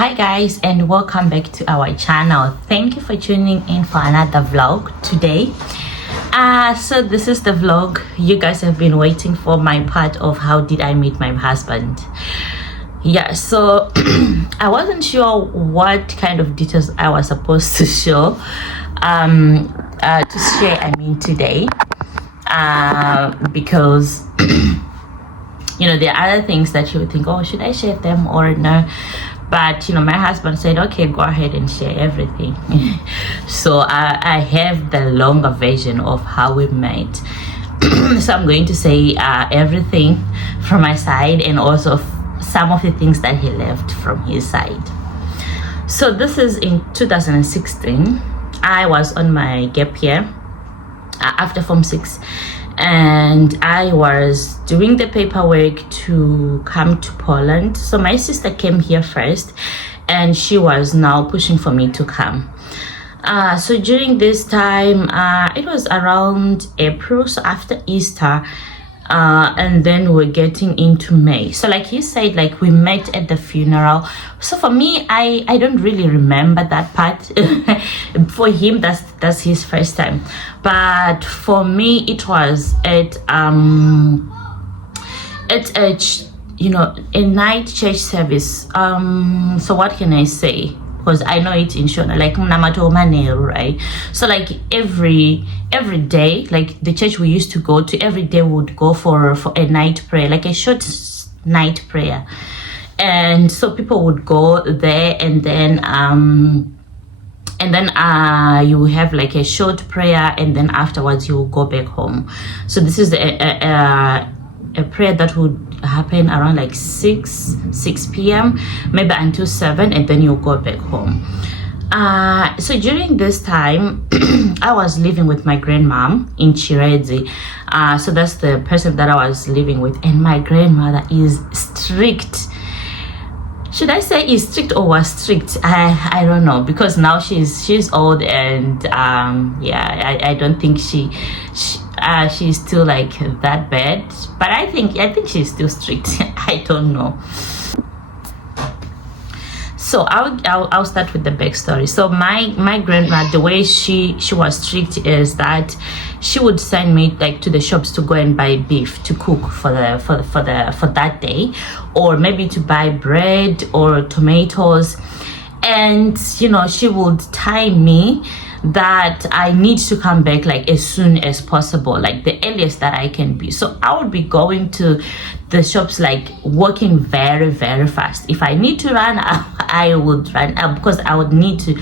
Hi guys, and welcome back to our channel. Thank you for tuning in for another vlog today. So this is the vlog you guys have been waiting for, my part of how did I meet my husband. Yeah, so I wasn't sure what kind of details I was supposed to show today, because there are other things that you would think, oh, should I share them or no? But my husband said, okay, go ahead and share everything. So I have the longer version of how we met. So I'm going to say everything from my side, and also some of the things that he left from his side. So this is in 2016. I was on my gap year after Form 6, and I was doing the paperwork to come to Poland. So my sister came here first, and she was now pushing for me to come. So during this time, it was around April, so after Easter, and then we're getting into May. So like he said, like we met at the funeral. So for me, I don't really remember that part. For him, that's his first time. But for me, it was at a night church service. So what can I say? Because I know it in Shona, like right? So like every day, like the church we used to go to, every day we would go for a night prayer, like a short night prayer. And so people would go there, and then you have like a short prayer, and then afterwards you will go back home. So this is a prayer that would happen around like 6 p.m. maybe until 7, and then you'll go back home. So during this time, I was living with my grandmom in Chiredzi. So that's the person that I was living with, and my grandmother is strict. Should I say is strict or was strict? I don't know, because now she's old, and I don't think she's still like that bad, but I think she's still strict. I don't know. So I'll start with the backstory. So my grandma, the way she was strict is that she would send me like to the shops to go and buy beef to cook for that day, or maybe to buy bread or tomatoes, and she would time me that I need to come back like as soon as possible, like the earliest that I can be. So I would be going to the shops, like walking very, very fast. If I need to run, I would run up, because I would need to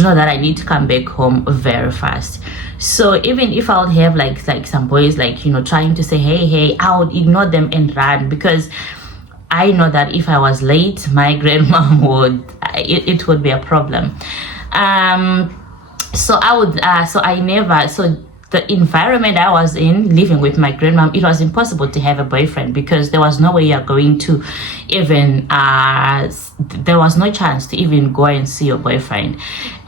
know that I need to come back home very fast. So even if I would have like some boys like trying to say hey, I would ignore them and run, because I know that if I was late, my grandma it would be a problem. So the environment I was in, living with my grandmom, it was impossible to have a boyfriend, because there was no way you're going to even, there was no chance to even go and see your boyfriend.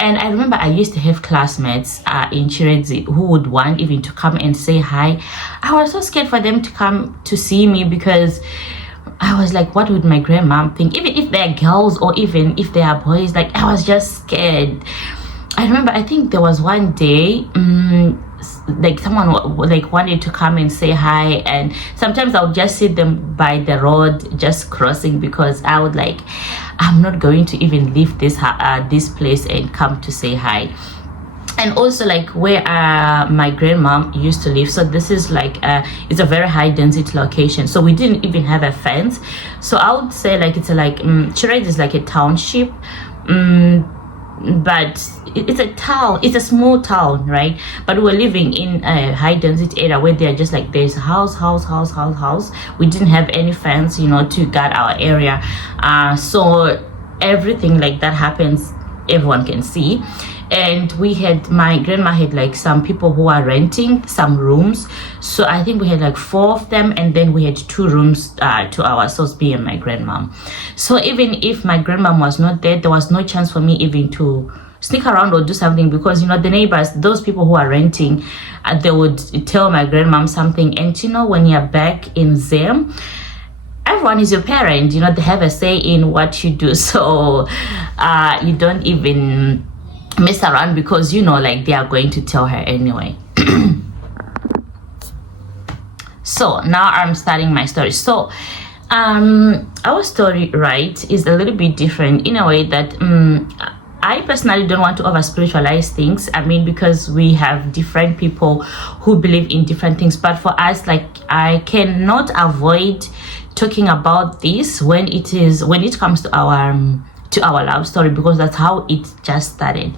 And I remember I used to have classmates in Chiredzi who would want even to come and say hi. I was so scared for them to come to see me, because I was like, what would my grandmom think? Even if they're girls or even if they are boys, like I was just scared. I remember, I think there was one day, like someone like wanted to come and say hi, and sometimes I would just see them by the road just crossing, because I would like, I'm not going to even leave this place and come to say hi. And also like where my grandmom used to live, so this is like it's a very high density location, so we didn't even have a fence. So I would say like it's like Chiredzi is like a township, but it's a town, it's a small town, right? But we're living in a high density area where they're just like, there's house. We didn't have any fence to guard our area, so everything like that happens, everyone can see. And my grandma had like some people who are renting some rooms, so I think we had like 4 of them, and then we had 2 rooms to ourselves, me and my grandmom. So even if my grandmom was not there, there was no chance for me even to sneak around or do something, because the neighbors, those people who are renting, they would tell my grandmom something. And when you're back in Zim, everyone is your parent, you know, they have a say in what you do. So you don't even mess around, because you know, like, they are going to tell her anyway. So now I'm starting my story. So our story, right, is a little bit different in a way that I personally don't want to over spiritualize things. I mean, because we have different people who believe in different things, but for us, like, I cannot avoid talking about this when it comes to our love story, because that's how it just started.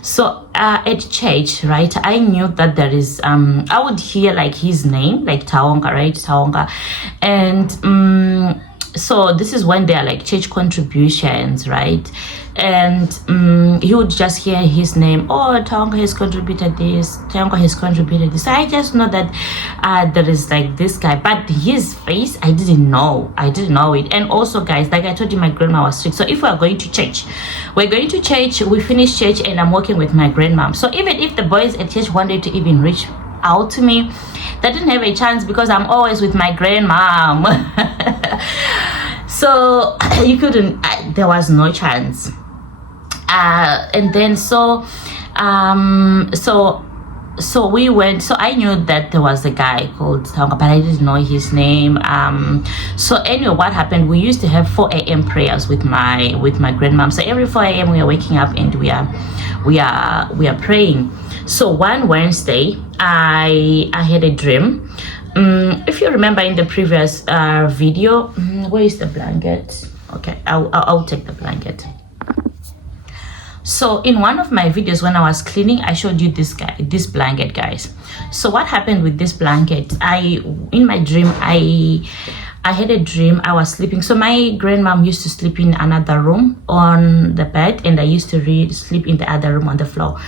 So at church, right, I knew that there is I would hear like his name, like Taonga, right, Taonga, and so this is when there are like church contributions, right, and he would just hear his name. Oh, Taonga has contributed this, Taonga has contributed this. I just know that there is like this guy, but his face, I didn't know it. And also, guys, like I told you, my grandma was strict. So if we are going to church, we finish church and I'm working with my grandmom. So even if the boys at church wanted to even reach out to me, they didn't have a chance, because I'm always with my grandmom. So you couldn't, there was no chance. And then so we went. So I knew that there was a guy called Taonga, but I didn't know his name. So anyway, what happened, we used to have 4 a.m. prayers with my grandmom. So every 4 a.m. we are waking up and we are praying. So one Wednesday, I had a dream. If you remember in the previous video, where is the blanket? Okay, I'll take the blanket. So in one of my videos when I was cleaning, I showed you this blanket, guys. So what happened with this blanket, in my dream, I had a dream. I was sleeping. So my grandmom used to sleep in another room on the bed, and I used to sleep in the other room on the floor.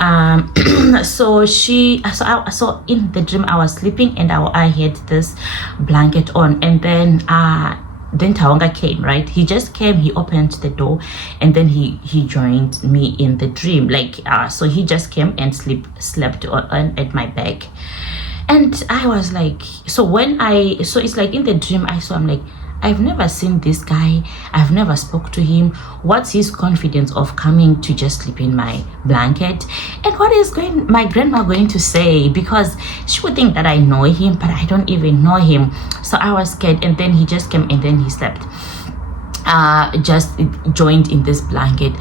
So in the dream I was sleeping, and I had this blanket on, and then Taonga came, right? He just came, he opened the door, and then he joined me in the dream, like so he just came and slept at my back. And I was like, so it's like in the dream I saw, I'm like, I've never seen this guy, I've never spoke to him. What's his confidence of coming to just sleep in my blanket? And what is my grandma going to say? Because she would think that I know him, but I don't even know him. So I was scared, and then he just came and then he slept, just joined in this blanket.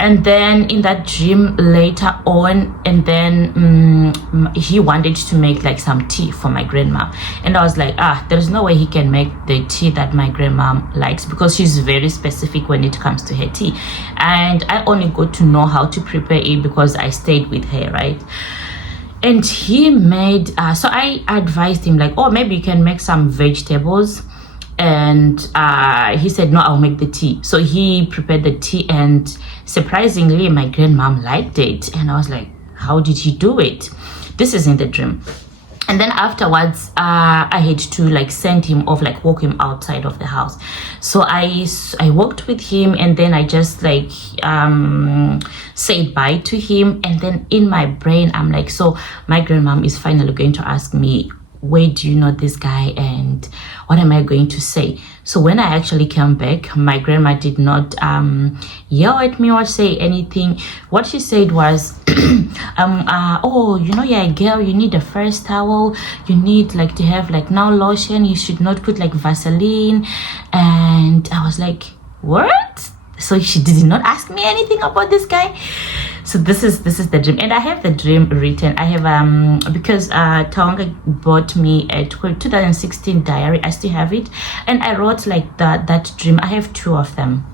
And then in that dream later on, and then he wanted to make like some tea for my grandma, and I was like, there's no way he can make the tea that my grandma likes, because she's very specific when it comes to her tea, and I only got to know how to prepare it because I stayed with her, right? And he made so I advised him like, oh, maybe you can make some vegetables. And he said, no, I'll make the tea. So he prepared the tea, and surprisingly my grandmom liked it. And I was like, how did he do it? This is in the dream. And then afterwards I had to like send him off, like walk him outside of the house. So I walked with him, and then I just like said bye to him. And then in my brain I'm like, so my grandmom is finally going to ask me, where do you know this guy, and what am I going to say? So when I actually came back, my grandma did not yell at me or say anything. What she said was, oh, you know, you're a girl, you need a fresh towel, you need like to have like now lotion, you should not put like Vaseline. And I was like, what? So she did not ask me anything about this guy. So this is the dream, and I have the dream written. I have because Taonga bought me a 2016 diary. I still have it, and I wrote like that dream. I have 2 of them.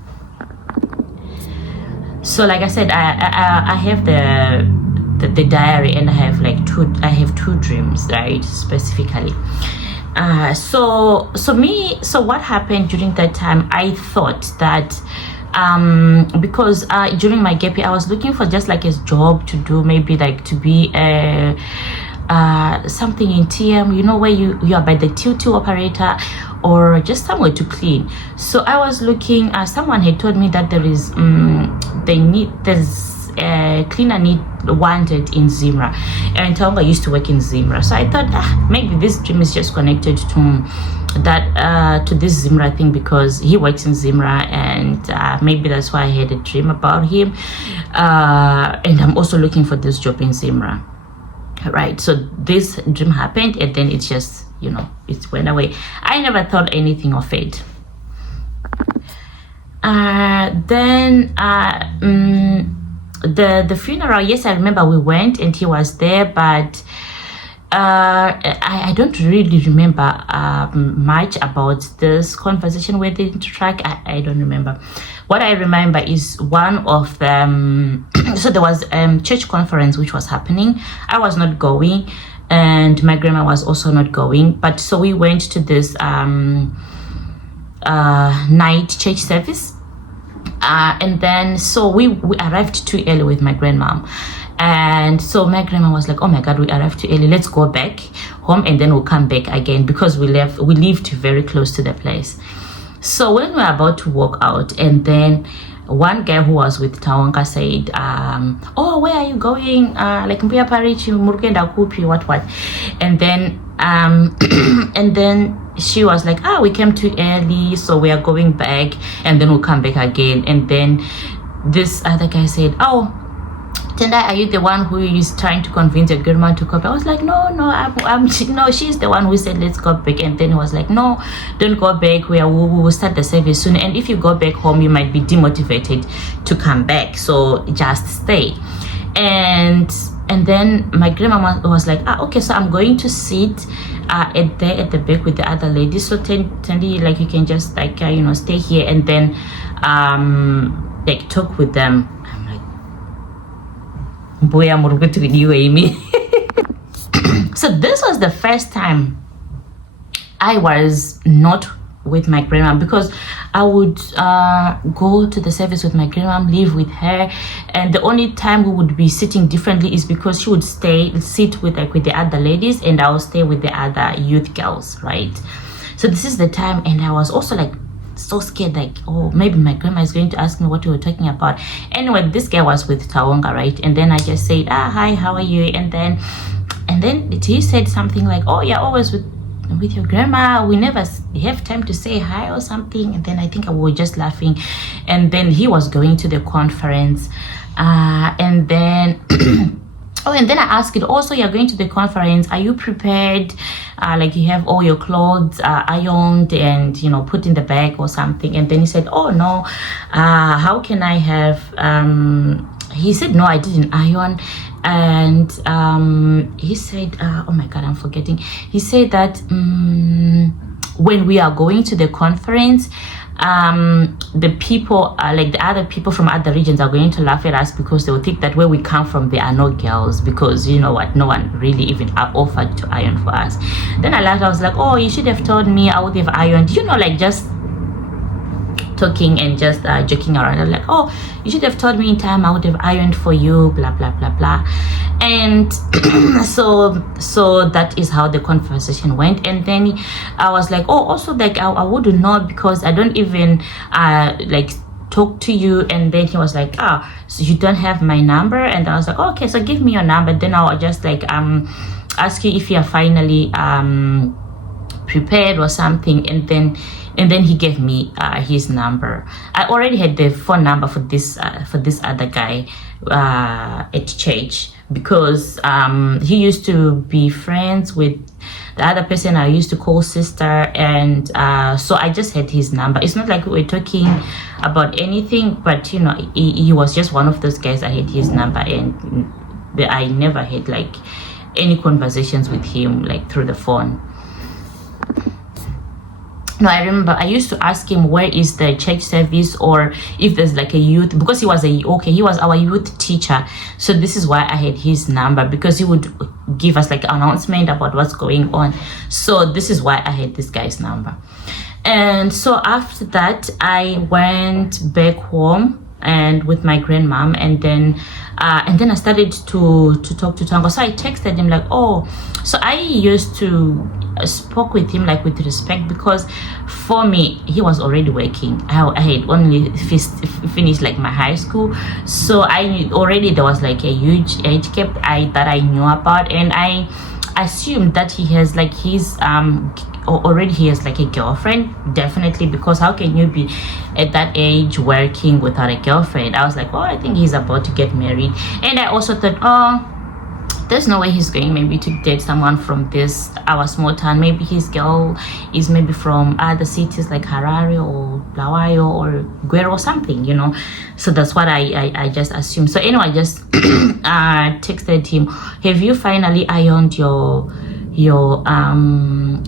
So like I said, I have the diary, and I have like 2 dreams, right, specifically. So what happened during that time, I thought that because during my gap year I was looking for just like a job to do, maybe like to be something in TM, you know, where you are by the till operator, or just somewhere to clean. So I was looking, someone had told me that there's a cleaner wanted in Zimra, and Taonga used to work in Zimra. So I thought maybe this dream is just connected to that to this Zimra thing, because he works in Zimra, and maybe that's why I had a dream about him. And I'm also looking for this job in Zimra, right? So this dream happened, and then it just, it went away. I never thought anything of it. Then the funeral, yes, I remember we went and he was there, but I don't really remember much about this conversation with the track. I don't remember. What I remember is one of them. So there was church conference which was happening. I was not going, and my grandma was also not going. But so we went to this night church service, and then so we arrived too early with my grandmom. And so my grandma was like, oh my god, we arrived too early, let's go back home and then we'll come back again, because we lived very close to the place. So when we were about to walk out, and then one guy who was with Tawanka said, oh, where are you going? Like Mpuya Parichi, Murukenda Kupi, what? And then and then she was like, we came too early, so we are going back and then we'll come back again. And then this other guy said, oh, Tendai, are you the one who is trying to convince your grandma to come back? I was like, no, no, she's the one who said let's go back. And then he was like, no, don't go back. We will start the service soon, and if you go back home you might be demotivated to come back, so just stay. And then my grandma was like, okay, so I'm going to sit at the back with the other ladies, so Tendi, like you can just like stay here and then like talk with them. So this was the first time I was not with my grandma, because I would go to the service with my grandma, live with her, and the only time we would be sitting differently is because she would sit with the other ladies, and I'll stay with the other youth girls, right? So this is the time, and I was also like so scared, like, oh, maybe my grandma is going to ask me what we were talking about. Anyway, this guy was with Tawonga, right? And then I just said, hi, how are you? And then he said something like, oh, you're always with your grandma, we never have time to say hi or something. And then I think I was just laughing. And then he was going to the conference, and then oh, and then I asked it, also, you're going to the conference, are you prepared? Like you have all your clothes ironed and put in the bag or something? And then he said, oh no, how can I have he said, no, I didn't iron. And he said, oh my god, I'm forgetting, he said that when we are going to the conference, the people like the other people from other regions are going to laugh at us, because they will think that where we come from there are no girls, because you know what, no one really even offered to iron for us. Then I laughed. I was like, oh, you should have told me, I would have ironed, like just talking and just joking around. I'm like, oh, you should have told me in time, I would have ironed for you, blah blah blah blah. And so that is how the conversation went. And then I was like, oh, also like I wouldn't know, because I don't even like talk to you. And then he was like, so you don't have my number? And I was like, okay, so give me your number, then I'll just like ask you if you are finally prepared or something. And then he gave me his number. I already had the phone number for this other guy at church, because he used to be friends with the other person I used to call sister, and so I just had his number. It's not like we were talking about anything, but he was just one of those guys. I had his number, and I never had like any conversations with him like through the phone. No, I remember I used to ask him where is the church service, or if there's like a youth, because he was our youth teacher. So this is why I had his number, because he would give us like an announcement about what's going on. So this is why I had this guy's number. And so after that, I went back home and with my grandmom, and then I started to talk to Tango. So I texted him like, oh, so I used to spoke with him like with respect, because for me he was already working. I had only finished like my high school, so I already there was like a huge age gap that I knew about, and I assumed that he has like his already he has like a girlfriend. Definitely, because how can you be at that age working without a girlfriend? I was like, oh, I think he's about to get married. And I also thought, oh, there's no way he's going maybe to date someone from this our small town. Maybe his girl is maybe from other cities like Harare or Bulawayo or Guero or something, you know. So that's what I just assumed. So anyway, I just texted him, have you finally ironed your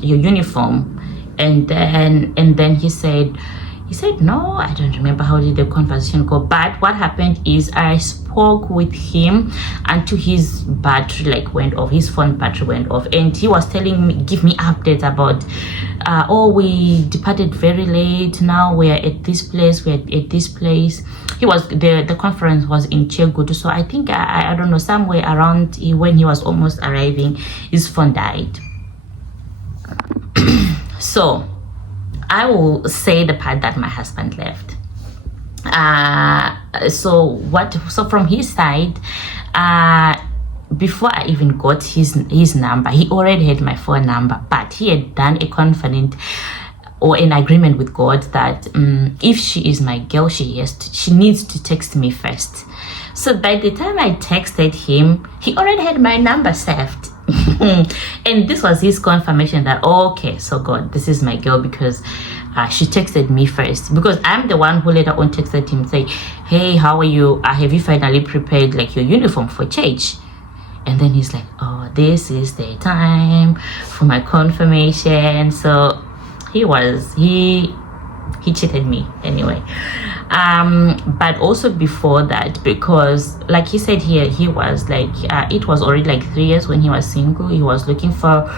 uniform? And then he said no, I don't remember how did the conversation go. But what happened is I spoke with him until his battery like went off, his phone battery went off, and he was telling me, give me updates about oh, we departed very late, now we're at this place, He was the conference was in Chegutu, so I think I don't know, somewhere around when he was almost arriving, his phone died. So I will say the part that my husband left. So from his side, before I even got his number, he already had my phone number, but he had done a covenant or an agreement with God that if she is my girl, she needs to text me first. So by the time I texted him, he already had my number saved. And this was his confirmation that, okay, so God, this is my girl, because she texted me first, because I'm the one who later on texted him, say, hey, how are you? Have you finally prepared like your uniform for church? And then he's like, oh, this is the time for my confirmation. So he cheated me anyway. But also before that, because like he said here, he was like it was already like 3 years when he was single. He was looking for,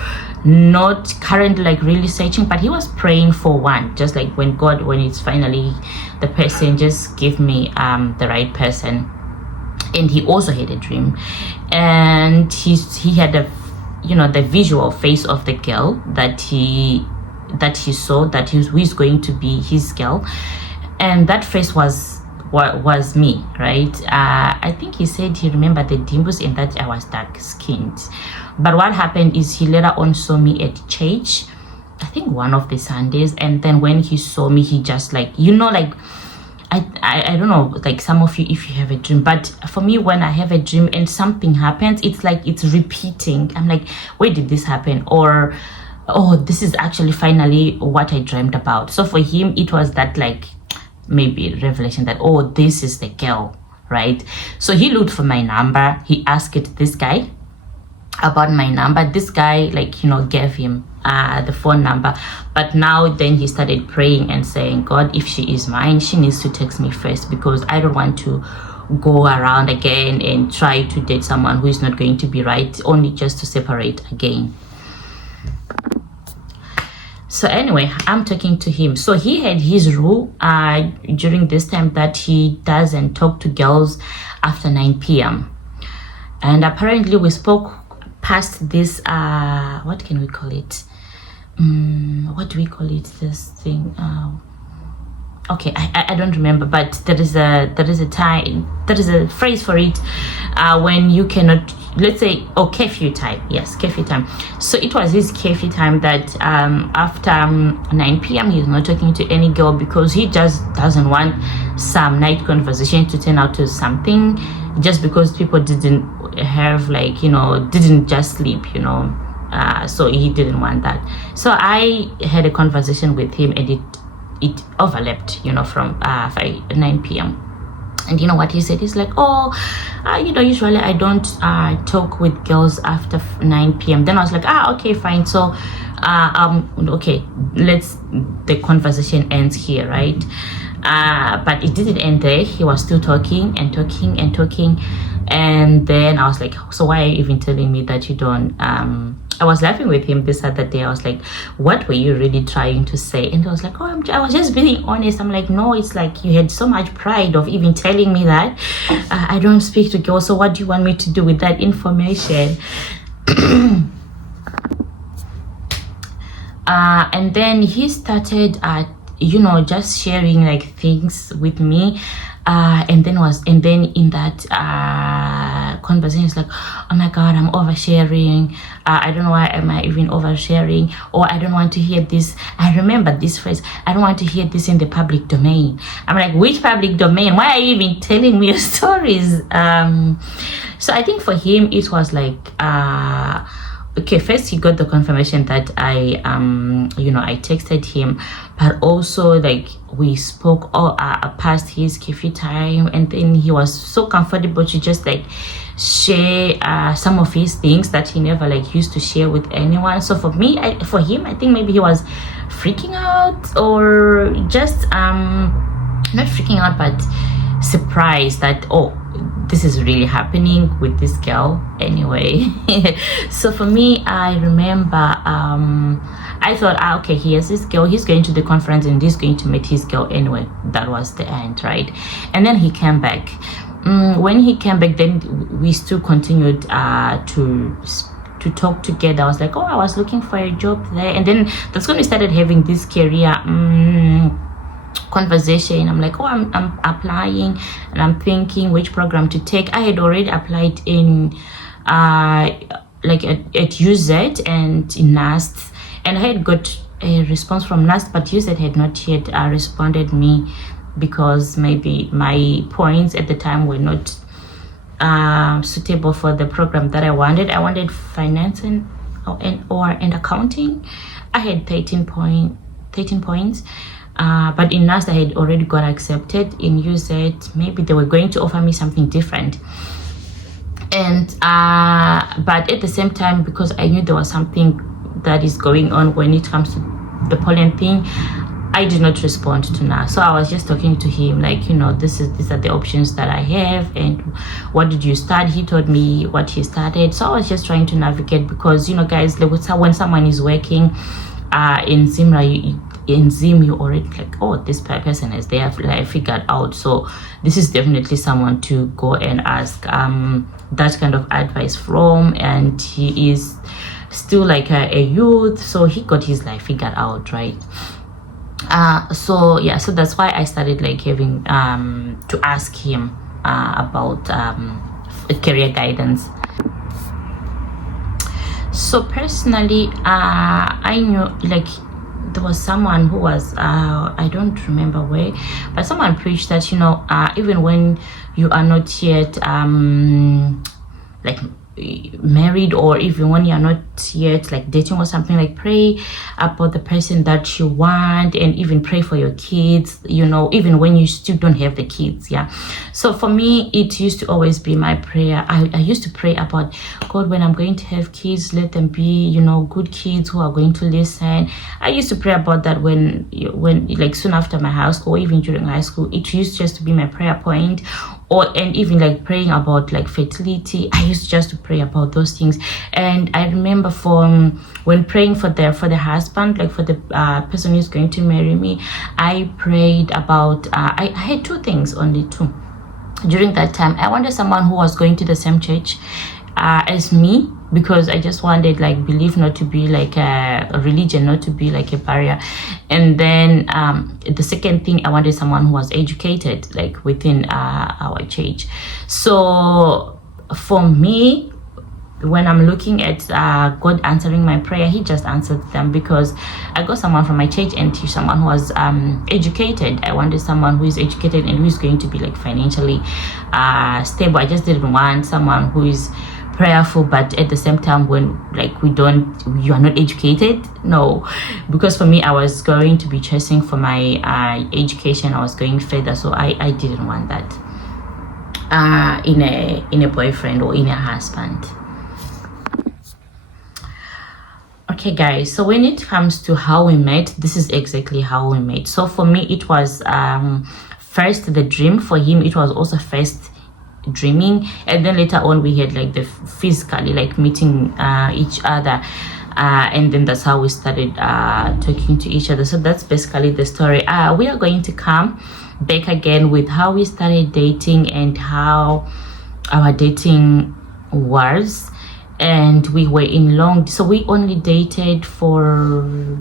not currently like really searching, but he was praying for one, just like when it's finally the person, just give me the right person. And he also had a dream, and he had the visual face of the girl that he saw, that he's going to be his girl, and that face was me, right? I think he said he remembered the dimples and that I was dark skinned. But what happened is he later on saw me at church, I think one of the Sundays, and then when he saw me, he just like, like, I don't know, like some of you, if you have a dream, but for me, when I have a dream and something happens, it's like it's repeating. I'm like, where did this happen? Or, oh, this is actually finally what I dreamt about. So for him, it was that like maybe revelation that, oh, this is the girl, right? So he looked for my number. He asked this guy about my number. This guy gave him the phone number, but now then he started praying and saying, God, if she is mine, she needs to text me first, because I don't want to go around again and try to date someone who is not going to be right, only just to separate again. So anyway, I'm talking to him. So he had his rule during this time that he doesn't talk to girls after 9 p.m. And apparently we spoke past this, what can we call it? What do we call it? This thing? Okay, I don't remember, but there is a time, there is a phrase for it when you cannot, let's say, curfew time. Yes, curfew time. So it was his curfew time that after 9 p.m. he's not talking to any girl, because he just doesn't want some night conversation to turn out to something, just because people didn't have didn't just sleep, so he didn't want that. So I had a conversation with him, and it overlapped, from 9 p.m. And you know what he said? He's like, usually I don't talk with girls after 9 p.m. Then I was like, okay, fine. So, okay, the conversation ends here, right? But it didn't end there. He was still talking and talking and talking. And then I was like, so why are you even telling me that you don't, I was laughing with him this other day. I was like, what were you really trying to say? And he was like, I was just being honest. I'm like, no, it's like you had so much pride of even telling me that I don't speak to girls. So what do you want me to do with that information? And then he started, just sharing like things with me. and then in that conversation, it's like, oh my god, I'm oversharing. I don't know why am I even oversharing, or I don't want to hear this. I remember this phrase, I don't want to hear this in the public domain. I'm like, which public domain? Why are you even telling me your stories? So I think for him it was like, okay, first he got the confirmation that I texted him, but also like we spoke all past his curfew time, and then he was so comfortable to just like share some of his things that he never like used to share with anyone. So for him, I think maybe he was freaking out, or just not freaking out, but surprised that, oh, this is really happening with this girl anyway. So for me, I remember I thought, okay, here's this girl, he's going to the conference and he's going to meet his girl anyway. That was the end, right? And then he came back. When he came back, then we still continued to talk together. I was like, oh, I was looking for a job there, and then that's when we started having this career conversation. I'm like, oh, I'm applying, and I'm thinking which program to take. I had already applied in like at UZ and in NAST, and I had got a response from NAST, but UZ had not yet responded me, because maybe my points at the time were not suitable for the program that I wanted. I wanted finance and accounting. I had 13 points. But in NAST I had already got accepted. In UZ, maybe they were going to offer me something different. And but at the same time, because I knew there was something that is going on when it comes to the pollen thing, I did not respond to NAST. So I was just talking to him like, these are the options that I have, and what did you start? He told me what he started. So I was just trying to navigate, because guys, when someone is working in Zimra, in Zim, you already like, oh, this person is there, like figured out. So this is definitely someone to go and ask that kind of advice from. And he is still like a youth, so he got his life figured out, right? So that's why I started like having to ask him about career guidance. So personally, I knew like there was someone who was I don't remember where, but someone preached that even when you are not yet like married, or even when you're not yet like dating or something, like pray about the person that you want, and even pray for your kids, even when you still don't have the kids. So for me, it used to always be my prayer. I used to pray about, God, when I'm going to have kids, let them be good kids who are going to listen. I used to pray about that when like soon after my high school, or even during high school. It used just to be my prayer point. And even like praying about like fertility, I used just to pray about those things. And I remember when praying for the husband, like for the person who's going to marry me, I prayed about I had two things, only two during that time. I wanted someone who was going to the same church as me, because I just wanted like belief not to be like a religion, not to be like a barrier. And then the second thing, I wanted someone who was educated, like within our church. So for me, when I'm looking at God answering my prayer, he just answered them, because I got someone from my church and someone who was educated. I wanted someone who is educated and who is going to be like financially stable. I just didn't want someone who is prayerful, but at the same time, when like you are not educated. No, because for me, I was going to be chasing for my education. I was going further, so I didn't want that in a boyfriend or in a husband. Okay guys, so when it comes to how we met, this is exactly how we met. So for me, it was first the dream. For him, it was also first dreaming, and then later on we had like the physically like meeting each other, and then that's how we started talking to each other. So that's basically the story. We are going to come back again with how we started dating and how our dating was. And we were in so we only dated for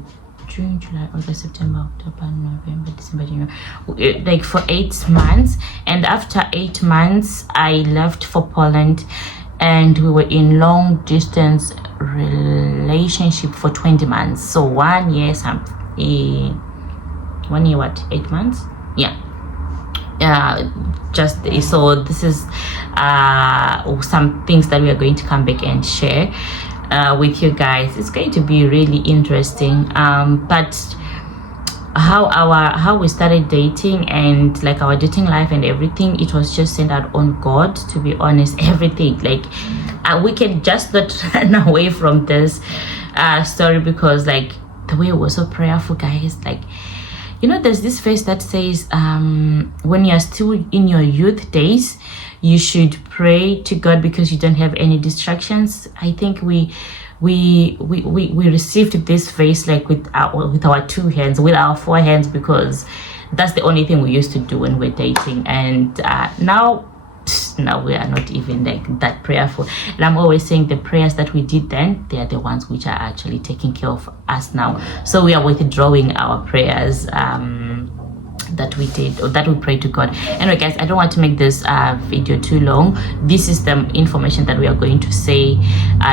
June, July, August, September, October, November, December, January, like for 8 months. And after 8 months I left for Poland, and we were in long distance relationship for 20 months. So 1 year, 1 year, what, 8 months? Yeah. Just so this is some things that we are going to come back and share with you guys. It's going to be really interesting. But how we started dating and like our dating life and everything, it was just centered on God, to be honest. Everything, like we can just not run away from this story, because like the way we were so prayerful, guys. Like, you know, there's this verse that says when you're still in your youth days, you should pray to God because you don't have any distractions. I think we received this verse like with our 2 hands, with our 4 hands, because that's the only thing we used to do when we're dating. And now we are not even like that prayerful. And I'm always saying the prayers that we did then, they are the ones which are actually taking care of us now. So we are withdrawing our prayers that we did, or that we prayed to God. Anyway guys, I don't want to make this video too long. This is the information that we are going to say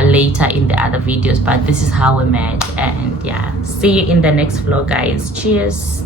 later in the other videos, but this is how we met. And yeah, see you in the next vlog, guys. Cheers.